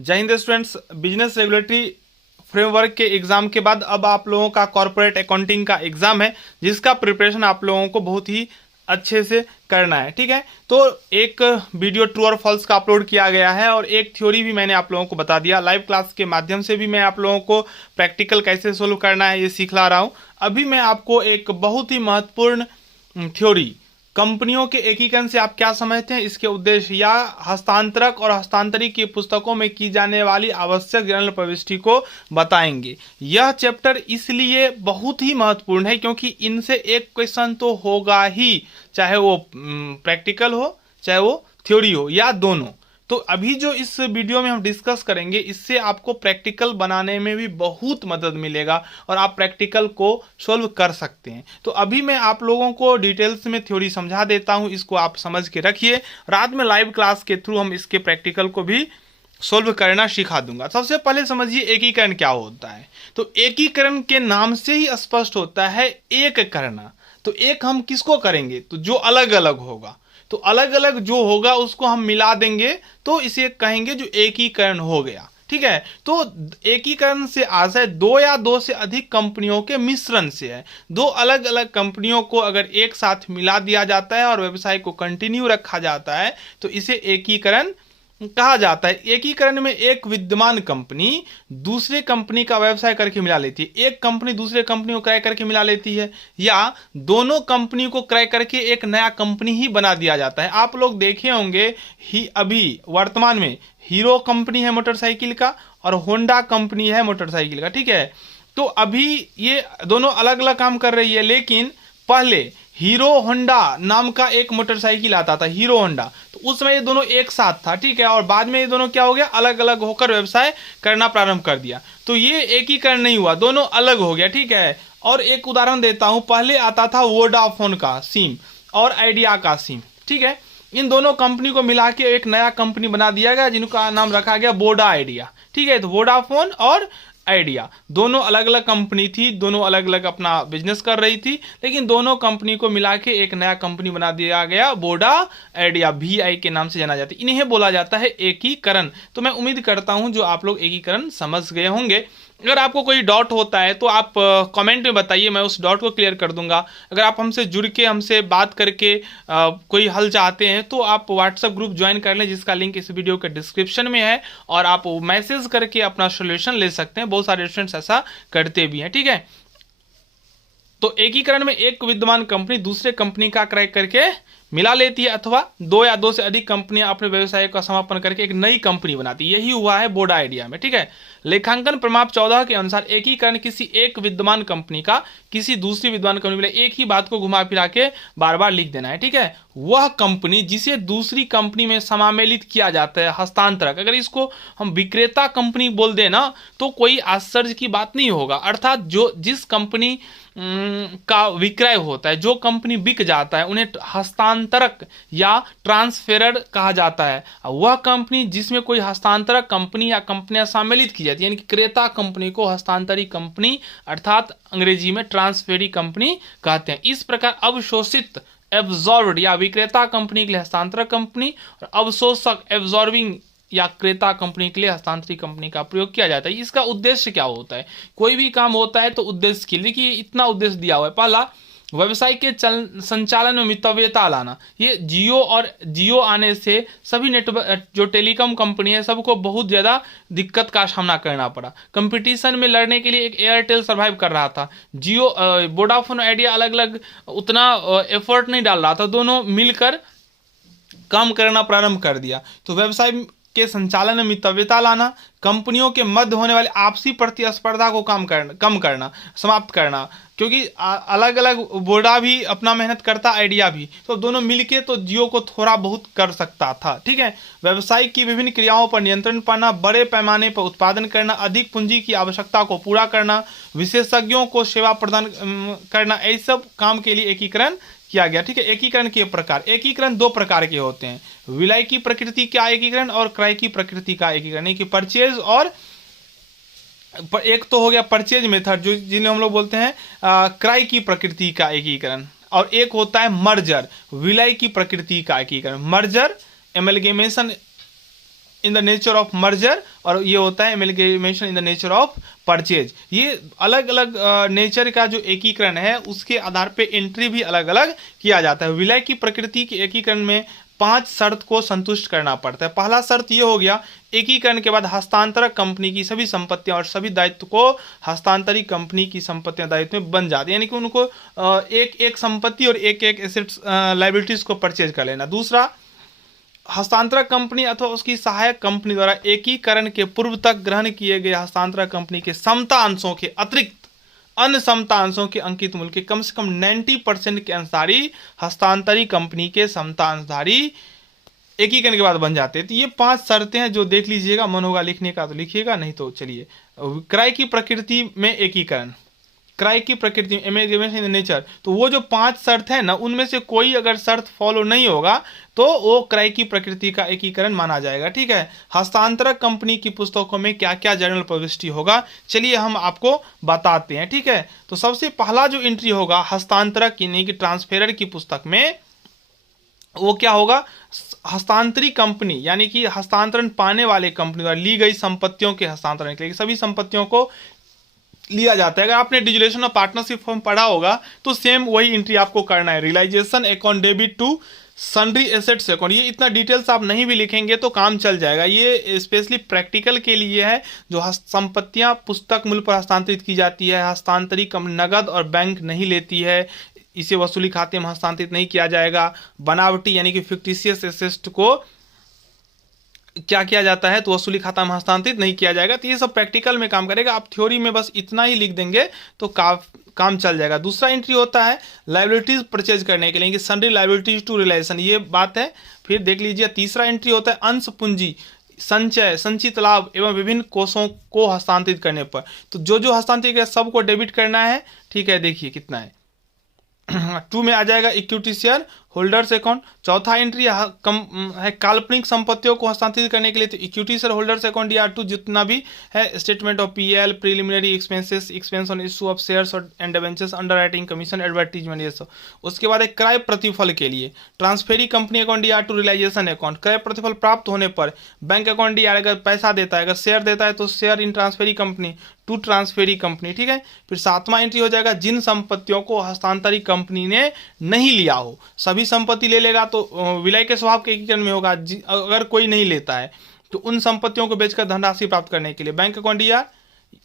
जय Hind students. Business regulatory framework के exam के बाद अब आप लोगों का कॉर्पोरेट अकाउंटिंग का एग्जाम है, जिसका प्रिपरेशन आप लोगों को बहुत ही अच्छे से करना है। ठीक है, तो एक वीडियो ट्रू और फॉल्स का अपलोड किया गया है और एक थ्योरी भी मैंने आप लोगों को बता दिया। लाइव क्लास के माध्यम से भी मैं आप लोगों को प्रैक्टिकल कैसे सोल्व करना है ये सिखला रहा हूँ। अभी मैं आपको एक बहुत ही महत्वपूर्ण थ्योरी, कंपनियों के एकीकरण से आप क्या समझते हैं, इसके उद्देश्य या हस्तांतरक और हस्तांतरी की पुस्तकों में की जाने वाली आवश्यक जनरल प्रविष्टि को बताएंगे। यह चैप्टर इसलिए बहुत ही महत्वपूर्ण है क्योंकि इनसे एक क्वेश्चन तो होगा ही, चाहे वो प्रैक्टिकल हो चाहे वो थ्योरी हो या दोनों। तो अभी जो इस वीडियो में हम डिस्कस करेंगे, इससे आपको प्रैक्टिकल बनाने में भी बहुत मदद मिलेगा और आप प्रैक्टिकल को सॉल्व कर सकते हैं। तो अभी मैं आप लोगों को डिटेल्स में थ्योरी समझा देता हूं, इसको आप समझ के रखिए। रात में लाइव क्लास के थ्रू हम इसके प्रैक्टिकल को भी सॉल्व करना सिखा दूंगा। सबसे पहले समझिए एकीकरण क्या होता है। तो एकीकरण के नाम से ही स्पष्ट होता है एक करना। तो एक हम किसको करेंगे, तो जो अलग अलग होगा, तो अलग अलग जो होगा उसको हम मिला देंगे, तो इसे कहेंगे जो एकीकरण हो गया। ठीक है, तो एकीकरण से आशय दो या दो से अधिक कंपनियों के मिश्रण से है। दो अलग अलग कंपनियों को अगर एक साथ मिला दिया जाता है और व्यवसाय को कंटिन्यू रखा जाता है तो इसे एकीकरण कहा जाता है। एकीकरण में एक विद्यमान कंपनी दूसरे कंपनी का व्यवसाय करके मिला लेती है, एक कंपनी दूसरे कंपनी को क्रय करके मिला लेती है, या दोनों कंपनी को क्रय करके एक नया कंपनी ही बना दिया जाता है। आप लोग देखे होंगे ही अभी वर्तमान में हीरो कंपनी है मोटरसाइकिल का और होंडा कंपनी है मोटरसाइकिल का। ठीक है, तो अभी ये दोनों अलग अलग काम कर रही है, लेकिन पहले हीरो होंडा नाम का एक मोटरसाइकिल आता था, हीरो होंडा, तो उस समय ये दोनों एक साथ था। ठीक है, और बाद में ये दोनों क्या हो गया, अलग अलग होकर व्यवसाय करना प्रारंभ कर दिया। तो ये एकीकरण नहीं हुआ, दोनों अलग हो गया। ठीक है, और एक उदाहरण देता हूं, पहले आता था वोडाफोन का सिम और आइडिया का सिम। ठीक है, इन दोनों कंपनी को मिला के एक नया कंपनी बना दिया गया जिनका नाम रखा गया वोडा आइडिया। ठीक है, तो वोडाफोन और आइडिया दोनों अलग अलग कंपनी थी, दोनों अलग अलग अपना बिजनेस कर रही थी, लेकिन दोनों कंपनी को मिला के एक नया कंपनी बना दिया गया, वोडा आइडिया, VI के नाम से जाना जाता है। इन्हें बोला जाता है एकीकरण। तो मैं उम्मीद करता हूं जो आप लोग एकीकरण समझ गए होंगे। अगर आपको कोई डाउट होता है तो आप कमेंट में बताइए, मैं उस डाउट को क्लियर कर दूंगा। अगर आप हमसे जुड़ के हमसे बात करके कोई हल चाहते हैं तो आप व्हाट्सएप ग्रुप ज्वाइन कर लें, जिसका लिंक इस वीडियो के डिस्क्रिप्शन में है, और आप मैसेज करके अपना सोल्यूशन ले सकते हैं। बहुत सारे स्टूडेंट्स ऐसा करते भी हैं। ठीक है, तो एकीकरण में एक विद्यमान कंपनी दूसरे कंपनी का क्रय करके मिला लेती है, अथवा दो या दो से अधिक कंपनियां अपने व्यवसाय का समापन करके एक नई कंपनी बनाती है। यही हुआ है वोडा आइडिया में। ठीक है, लेखांकन प्रमाप 14 के अनुसार एकीकरण किसी एक विद्यमान कंपनी का किसी दूसरी विद्यमान कंपनी में, एक ही बात को घुमा फिरा के बार बार लिख देना है। ठीक है, वह कंपनी जिसे दूसरी कंपनी में समामेलित किया जाता है, हस्तांतरक। अगर इसको हम विक्रेता कंपनी बोल देना तो कोई आश्चर्य की बात नहीं होगा। अर्थात जो जिस कंपनी का विक्रय होता है, जो कंपनी बिक जाता है, उन्हें हस्तांतरक या ट्रांसफेरर कहा जाता है। वह कंपनी जिसमें कोई हस्तांतरक कंपनी या कंपनियां सम्मिलित की जाती है, यानी कि क्रेता कंपनी को हस्तांतरी कंपनी अर्थात अंग्रेजी में ट्रांसफेरी कंपनी कहते हैं। इस प्रकार अवशोषित एब्जॉर्ब्ड या विक्रेता कंपनी के लिए हस्तांतरक कंपनी और अवशोषक एब्जॉर्बिंग या क्रेता कंपनी के लिए हस्तांतरी कंपनी का प्रयोग किया जाता है। इसका उद्देश्य क्या होता है, कोई भी काम होता है तो उद्देश्य के लिए, देखिए इतना उद्देश्य दिया हुआ है। पहला, व्यवसाय के संचालन में मितव्ययता लाना। ये जियो आने से सभी नेटवर्क जो टेलीकॉम कंपनी है सबको बहुत ज़्यादा दिक्कत का सामना करना पड़ा। कंपटीशन में लड़ने के लिए एक एयरटेल सर्वाइव कर रहा था, जियो वोडाफोन आइडिया अलग अलग उतना एफर्ट नहीं डाल रहा था, दोनों मिलकर काम करना प्रारंभ कर दिया। तो व्यवसाय के संचालन में मितव्यता लाना, कंपनियों के मध्य होने वाली आपसी प्रतिस्पर्धा को कम करना, समाप्त करना, क्योंकि अलग अलग वोडा भी अपना मेहनत करता, आइडिया भी, तो दोनों मिलके तो जियो को थोड़ा बहुत कर सकता था। ठीक है, व्यवसाय की विभिन्न क्रियाओं पर नियंत्रण पाना, बड़े पैमाने पर उत्पादन करना, अधिक पूंजी की आवश्यकता को पूरा करना, विशेषज्ञों को सेवा प्रदान करना, ऐसे सब काम के लिए एकीकरण किया गया। ठीक है, एकीकरण के प्रकार, एकीकरण दो प्रकार के होते हैं, विलय की प्रकृति का एकीकरण और क्रय की प्रकृति का एकीकरण। कि परचेज और एक तो हो गया परचेज मेथड, जो जिन्हें हम लोग बोलते हैं क्रय की प्रकृति का एकीकरण, और एक होता है मर्जर, विलय की प्रकृति का एकीकरण। Merger amalgamation in the nature of merger, और ये होता है amalgamation in the nature of purchase. ये अलग अलग नेचर का जो एकीकरण है उसके आधार पे एंट्री भी अलग अलग किया जाता है। विलय की प्रकृति के एकीकरण में 5 शर्त को संतुष्ट करना पड़ता है। पहला शर्त ये हो गया, एकीकरण के बाद हस्तांतरक कंपनी की सभी संपत्तियां और सभी दायित्व को हस्तांतरित कंपनी की संपत्तियां दायित्व में बन जाती है, यानी कि उनको एक एक संपत्ति और एक एक एसेट्स लाइबिलिटीज को परचेज कर लेना। दूसरा, हस्तांतरक कंपनी अथवा उसकी सहायक कंपनी द्वारा एकीकरण के पूर्व तक ग्रहण किए गए हस्तांतरक कंपनी के समता अंशों के अतिरिक्त अन्य समता अंशों के अंकित मूल्य के कम से कम 90% के अंशधारी हस्तांतरी कंपनी के समता अंशधारी एकीकरण के बाद बन जाते हैं। तो ये 5 शर्तें हैं जो देख लीजिएगा, मन होगा लिखने का तो लिखिएगा, नहीं तो चलिए। क्रय की प्रकृति में एकीकरण, क्रय की प्रकृति में एमलगेमेशन इन नेचर, तो वो जो 5 शर्त है ना, उनमें से कोई अगर शर्त फॉलो नहीं होगा तो वो क्रय की प्रकृति का एकीकरण माना जाएगा। ठीक है। हस्तांतरक कंपनी की पुस्तकों में क्या क्या जर्नल प्रविष्टि होगा, चलिए हम आपको बताते हैं। ठीक है। तो सबसे पहला जो एंट्री होगा हस्तांतरक यानी कि ट्रांसफेरर की पुस्तक में, वो क्या होगा, हस्तांतरी कंपनी यानी कि हस्तांतरण पाने वाले कंपनी द्वारा ली गई संपत्तियों के हस्तांतरण के लिए सभी संपत्तियों को लिया जाता है। अगर आपने डिजुलेशन और पार्टनरशिप फॉर्म पढ़ा होगा तो सेम वही एंट्री आपको करना है। Realization account debit to sundry assets account, ये इतना डिटेल्स आप नहीं भी लिखेंगे तो काम चल जाएगा। ये स्पेशली प्रैक्टिकल के लिए है। जो संपत्तियां पुस्तक मूल्य पर हस्तांतरित की जाती है, हस्तांतरी कंपनी नगद और बैंक नहीं लेती है, इसे वसूली खाते में हस्तांतरित नहीं किया जाएगा। बनावटी यानी कि फिक्टिशियस एसेट को क्या किया जाता है तो वसूली खाता में हस्तांतरित नहीं किया जाएगा। तो ये सब प्रैक्टिकल में काम करेगा। आप थ्योरी में बस इतना ही लिख देंगे तो काम चल जाएगा। दूसरा एंट्री होता है लाइबिलिटीज परचेज करने के लिए, सन्ड्री लाइबिलिटीज टू रियलाइजेशन, ये बात है। फिर देख लीजिए तीसरा एंट्री होता है अंश पूंजी, संचय, संचित लाभ एवं विभिन्न कोषों को हस्तांतरित करने पर, तो जो जो हस्तांतरित किया सबको डेबिट करना है। ठीक है, देखिए कितना है 2 में आ जाएगा इक्विटी शेयर होल्डर्स अकाउंट। चौथा एंट्री है काल्पनिक संपत्तियों को हस्तांतरित करने के लिए, तो इक्विटी शेयर होल्डर्स अकाउंट या टू जितना भी है, statement of PL, preliminary expenses, expense on issue of shares and debentures, underwriting commission, advertisement, ये सब। उसके बाद एक क्रय प्रतिफल के लिए ट्रांसफेरी कंपनी अकाउंट या टू रियलाइजेशन अकाउंट, क्रय प्रतिफल प्राप्त होने पर बैंक अकाउंट या अगर पैसा देता है, अगर शेयर देता है तो share in transferee company to transferee company. ठीक है। फिर 7वां एंट्री हो जाएगा जिन संपत्तियों को हस्तांतरित कंपनी ने नहीं लिया हो। सभी संपत्ति ले लेगा तो विलय के स्वभाव के एकीकरण में होगा। अगर कोई नहीं लेता है तो उन संपत्तियों को बेचकर धनराशि प्राप्त करने के लिए बैंक अकाउंट या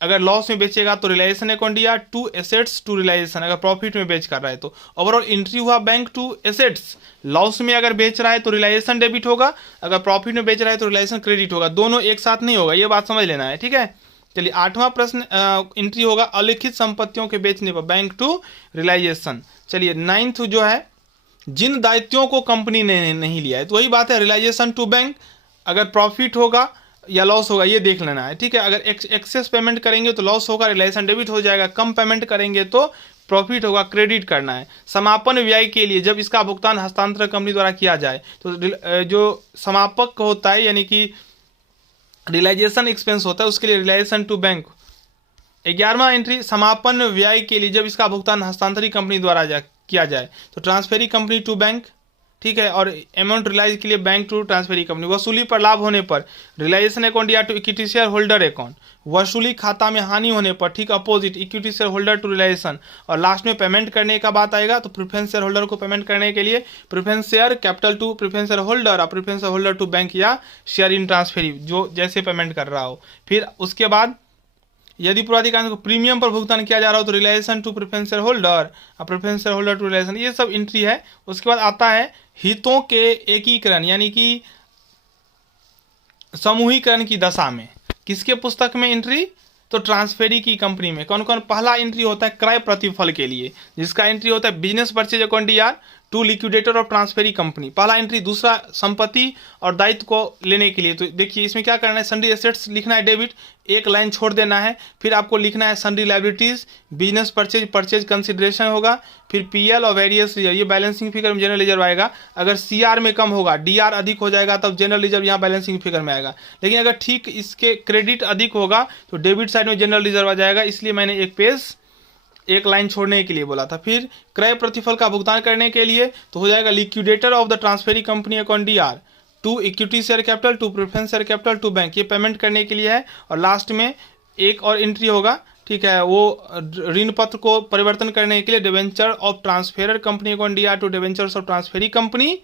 अगर लॉस में बेचेगा तो रियलाइजेशन अकाउंट या टू एसेट्स टू रियलाइजेशन, अगर प्रॉफिट में बेच कर रहा है तो। ओवरऑल एंट्री हुआ बैंक टू एसेट्स, लॉस में अगर बेच रहा है तो रियलाइजेशन डेबिट होगा, अगर प्रॉफिट में बेच रहा है तो रियलाइजेशन क्रेडिट होगा। दोनों एक साथ नहीं होगा, ये बात समझ लेना है। ठीक है। चलिए 8वां प्रश्न एंट्री होगा अलिखित संपत्तियों के बेचने पर बैंक टू रियलाइजेशन। चलिए 9th जो है जिन दायित्वों को कंपनी ने नहीं लिया है, तो वही बात है रियलाइजेशन टू बैंक, अगर प्रॉफिट होगा या लॉस होगा ये देख लेना है। ठीक है। अगर एक्सेस पेमेंट करेंगे तो लॉस होगा, रियलाइजेशन डेबिट हो जाएगा। कम पेमेंट करेंगे तो प्रॉफिट होगा, क्रेडिट करना है। समापन व्यय के लिए जब इसका भुगतान हस्तांतरण कंपनी द्वारा किया जाए तो जो समापक होता है यानी कि रियलाइजेशन एक्सपेंस होता है उसके लिए रियलाइजेशन टू बैंक। 11वां एंट्री समापन व्यय के लिए जब इसका भुगतान हस्तांतरित कंपनी द्वारा किया जाए तो ट्रांसफेरी कंपनी टू बैंक। ठीक है। और अमाउंट रियलाइज के लिए बैंक टू ट्रांसफेरी कंपनी। वसूली पर लाभ होने पर रियलाइजेशन अकाउंट या to equity share holder account. वसूली खाता में हानि होने पर ठीक opposite equity share holder to realization. और लास्ट में पेमेंट करने का बात आएगा तो प्रेफरेंस शेयर होल्डर को पेमेंट करने के लिए preference share capital to preference share holder और preference share holder to bank या शेयर इन ट्रांसफेरी, जो जैसे पेमेंट कर रहा हो। फिर उसके बाद यदि पूर्वाधिकारी को प्रीमियम पर भुगतान किया जा रहा हो तो realization to preference share holder और preference share holder to realization, ये सब एंट्री है। उसके बाद आता है हितों के एकीकरण यानी कि समूहीकरण की दशा में। किसके पुस्तक में एंट्री, तो ट्रांसफेरी की कंपनी में। कौन कौन, पहला एंट्री होता है क्रय प्रतिफल के लिए जिसका एंट्री होता है बिजनेस परचेज अकाउंट या to liquidator of transferee company, पहला एंट्री। दूसरा संपत्ति और दायित्व को लेने के लिए, तो देखिए इसमें क्या करना है, सन्ड्री एसेट्स लिखना है डेबिट, एक लाइन छोड़ देना है। फिर आपको लिखना है sundry liabilities, business purchase, purchase consideration होगा। फिर पीएल और वेरियस रिजर्व, ये बैलेंसिंग फिगर में जनरल रिजर्व आएगा। अगर सीआर में कम होगा, डीआर अधिक हो जाएगा तब जनरल रिजर्व यहाँ बैलेंसिंग फिगर में आएगा। लेकिन अगर ठीक इसके क्रेडिट अधिक होगा तो डेबिट साइड में जनरल रिजर्व आ जाएगा, इसलिए मैंने एक लाइन छोड़ने के लिए बोला था। फिर क्रय प्रतिफल का भुगतान करने के लिए तो हो जाएगा liquidator of the transferee company account DR, to equity share capital, to preference share capital, to bank, ये पेमेंट करने के लिए है। और लास्ट में एक और एंट्री होगा, ठीक है, वो ऋण पत्र को परिवर्तन करने के लिए डिवेंचर ऑफ ट्रांसफेरर कंपनी को DR to debentures of transferee company,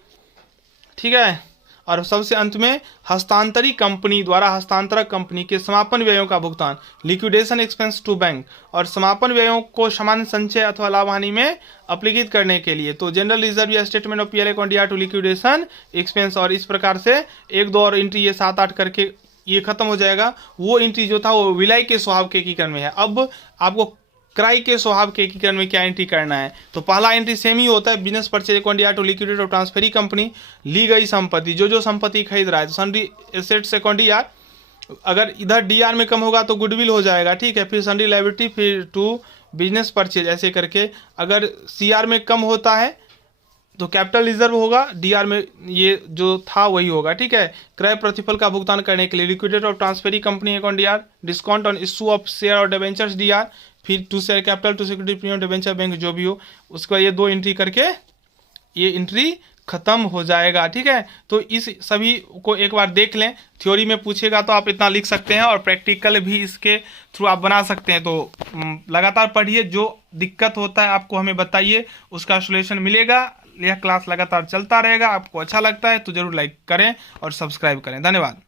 ठीक है। और सबसे अंत में हस्तांतरी कंपनी द्वारा हस्तांतरक कंपनी के समापन व्ययों का भुगतान, लिक्विडेशन एक्सपेंस टू बैंक, और समापन व्ययों को सामान्य संचय अथवा लाभ हानि में अप्लिकित करने के लिए तो जनरल रिजर्व या statement of PL account to liquidation expense. और इस प्रकार से एक दो और एंट्री, ये 7-8 करके ये खत्म हो जाएगा। वो एंट्री जो था वो विलय के स्वभाव के एकीकरण में है। अब आपको क्रय के स्वभाव के एकीकरण में क्या एंट्री करना है, तो पहला एंट्री सेम ही होता है, business purchase account to liquidator और ट्रांसफेरी कंपनी, ली गई संपत्ति, जो संपत्ति खरीद रहा है, तो सन्ड्री एसेट्स अकाउंट डीआर, अगर इधर डीआर में कम होगा तो गुडविल हो जाएगा, ठीक है, फिर सन्ड्री लायबिलिटी, फिर टू बिजनेस परचेज, ऐसे करके। अगर सीआर में कम होता है तो कैपिटल रिजर्व होगा, डीआर में ये जो था वही होगा, ठीक है। क्रय प्रतिफल का भुगतान करने के लिए लिक्विडेट और transferee company account DR, discount on issue of share और डिवेंचर्स डीआर, फिर to share capital, to security premium, debenture bank, जो भी हो उसके बाद ये 2 एंट्री करके ये एंट्री खत्म हो जाएगा, ठीक है। तो इस सभी को एक बार देख लें, थ्योरी में पूछेगा तो आप इतना लिख सकते हैं और प्रैक्टिकल भी इसके थ्रू आप बना सकते हैं। तो लगातार पढ़िए, जो दिक्कत होता है आपको हमें बताइए, उसका सोल्यूशन मिलेगा। यह क्लास लगातार चलता रहेगा। आपको अच्छा लगता है तो जरूर लाइक करें और सब्सक्राइब करें। धन्यवाद।